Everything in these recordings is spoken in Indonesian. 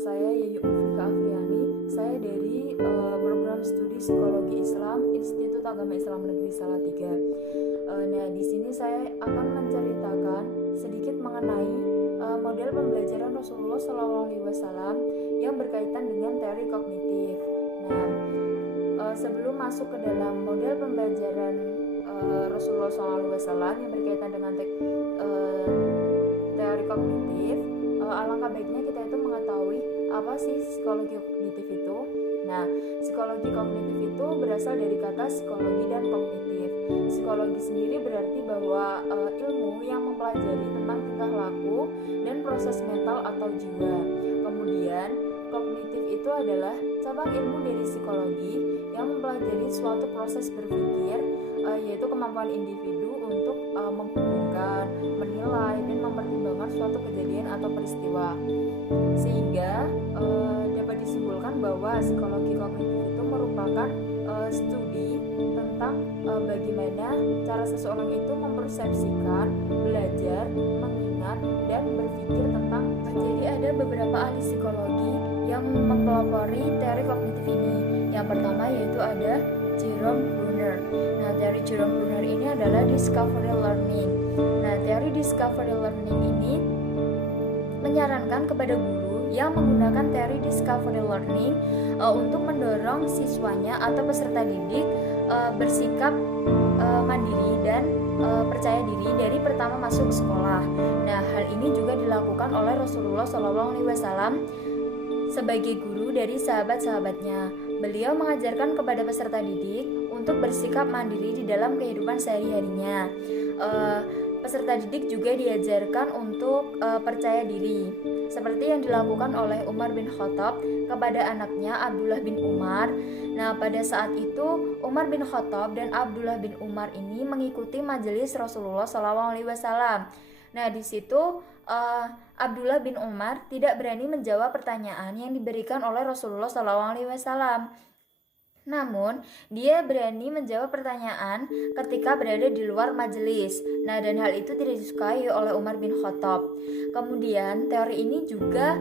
saya Yayu Ufrika Afriani. Saya dari program studi Psikologi Islam Institut Agama Islam Negeri Salatiga. Nah, di sini saya akan menceritakan sedikit mengenai model pembelajaran Rasulullah SAW yang berkaitan dengan teori kognitif. Nah, sebelum masuk ke dalam model pembelajaran Rasulullah SAW yang berkaitan dengan teori kognitif, alangkah baiknya kita itu mengetahui apa sih psikologi kognitif itu. Nah, psikologi kognitif itu berasal dari kata psikologi dan kognitif. Psikologi sendiri berarti bahwa ilmu yang mempelajari tentang tingkah laku dan proses mental atau jiwa. Kemudian kognitif itu adalah cabang ilmu dari psikologi yang mempelajari suatu proses berpikir, yaitu kemampuan individu untuk menghubungkan, menilai, dan mempertimbangkan suatu kejadian atau peristiwa. Sehingga dapat disimpulkan bahwa psikologi kognitif itu merupakan studi tentang bagaimana cara seseorang itu mempersepsikan, belajar, mengingat, dan berpikir tentang. Jadi ada beberapa ahli psikologi yang mempelopori teori kognitif ini. Yang pertama yaitu ada Jerome Bruner. Nah, teori Jerome Bruner ini adalah discovery learning. Nah, teori discovery learning ini menyarankan kepada guru yang menggunakan teori discovery learning untuk mendorong siswanya atau peserta didik bersikap mandiri dan percaya diri dari pertama masuk sekolah. Nah, hal ini juga dilakukan oleh Rasulullah SAW sebagai guru dari sahabat-sahabatnya. Beliau mengajarkan kepada peserta didik untuk bersikap mandiri di dalam kehidupan sehari-harinya. Peserta didik juga diajarkan untuk percaya diri, seperti yang dilakukan oleh Umar bin Khattab kepada anaknya Abdullah bin Umar. Nah, pada saat itu Umar bin Khattab dan Abdullah bin Umar ini mengikuti majelis Rasulullah SAW. Nah, di situ Abdullah bin Umar tidak berani menjawab pertanyaan yang diberikan oleh Rasulullah SAW. Namun, dia berani menjawab pertanyaan ketika berada di luar majelis. Nah, dan hal itu tidak disukai oleh Umar bin Khattab. Kemudian, teori ini juga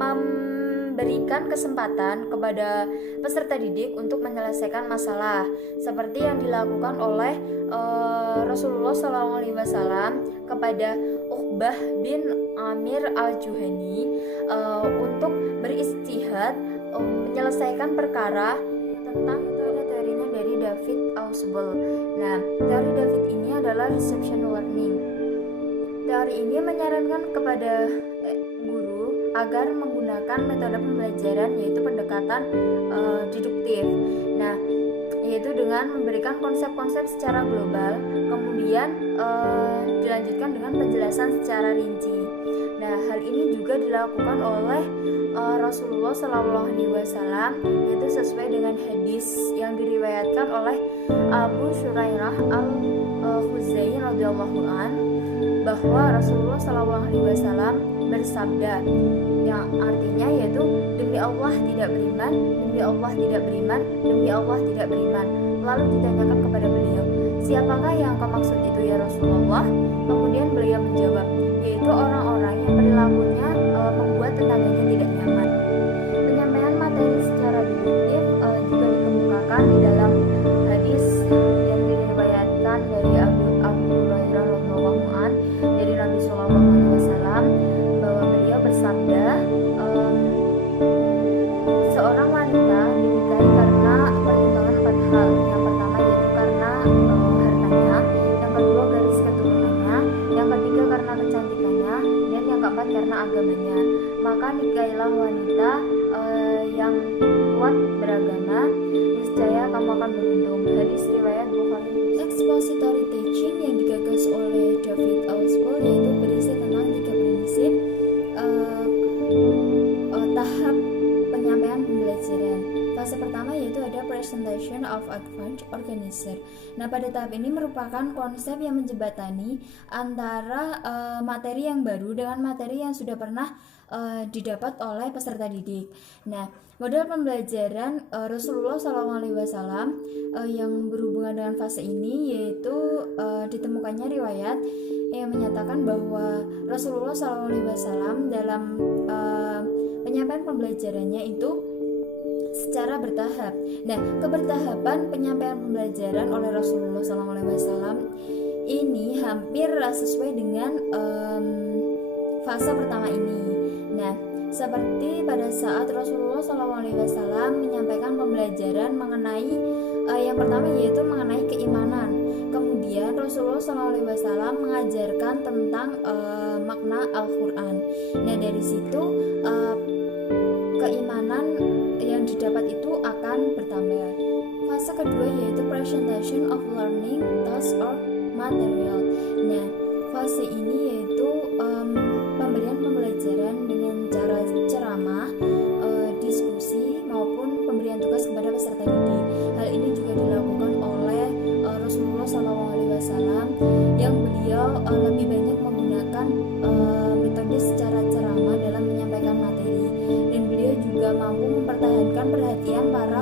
memberikan kesempatan kepada peserta didik untuk menyelesaikan masalah, seperti yang dilakukan oleh Rasulullah SAW kepada Uqbah bin Amir al-Juhani untuk beristihad menyelesaikan perkara tentang. Itu ada teorinya dari David Ausubel. Nah, teori David ini adalah reception learning. Teori ini menyarankan kepada guru agar menggunakan metode pembelajaran yaitu pendekatan deduktif. Nah, yaitu dengan memberikan konsep-konsep secara global, kemudian dilanjutkan dengan penjelasan secara rinci. Nah, hal ini juga dilakukan oleh Rasulullah SAW, yaitu sesuai dengan hadis yang diriwayatkan oleh Abu Shurairah al-Khuzai radhiyallahu an, bahwa Rasulullah SAW bersabda, yang artinya yaitu demi Allah tidak beriman, demi Allah tidak beriman, demi Allah tidak beriman. Lalu ditanyakan kepada beliau, siapakah yang kau maksud itu ya Rasulullah? Kemudian beliau menjawab, yaitu orang-orang yang perilakunya membuat tetangganya tidak nyaman. Penyampaian materi secara deduktif juga dikemukakan di dalam hadis yang diriwayatkan dari Abu Hurairah radhiyallahu an dari Nabi sallallahu alaihi wasallam, bahwa beliau bersabda, seorang wanita dinikahi karena pertimbangan 4 hal. Yang pertama yaitu karena hartanya, yang kedua garis keturunannya, yang ketiga karena kecantikannya, dan yang keempat karena agamanya. Maka nikahilah wanita yang kuat beragama, niscaya kamu akan beruntung. Hadis riwayat Bukhari. Expository teaching yang digagas oleh David Ausubel yaitu berisi tentang 3 prinsip tahap penyampaian pembelajaran. Fase pertama yaitu ada presentation of advanced organizer. Nah, pada tahap ini merupakan konsep yang menjembatani antara materi yang baru dengan materi yang sudah pernah didapat oleh peserta didik. Nah, model pembelajaran Rasulullah SAW yang berhubungan dengan fase ini yaitu ditemukannya riwayat yang menyatakan bahwa Rasulullah SAW dalam penyampaian pembelajarannya itu secara bertahap. Nah, kebertahapan penyampaian pembelajaran oleh Rasulullah SAW ini hampir sesuai dengan fase pertama ini. Nah, seperti pada saat Rasulullah SAW menyampaikan pembelajaran mengenai yang pertama yaitu mengenai keimanan. Kemudian Rasulullah SAW mengajarkan tentang makna Al-Quran. Nah, dari situ keimanan yang didapat itu akan bertambah. Fase kedua yaitu presentation of learning task or material. Nah, fase ini yaitu pemberian pembelajaran dengan cara ceramah, diskusi maupun pemberian tugas kepada peserta didik. Hal ini juga dilakukan oleh Rasulullah SAW yang beliau lebih banyak menggunakan metode secara ceramah dalam menyampaikan materi, dan beliau juga mampu mempertahankan perhatian para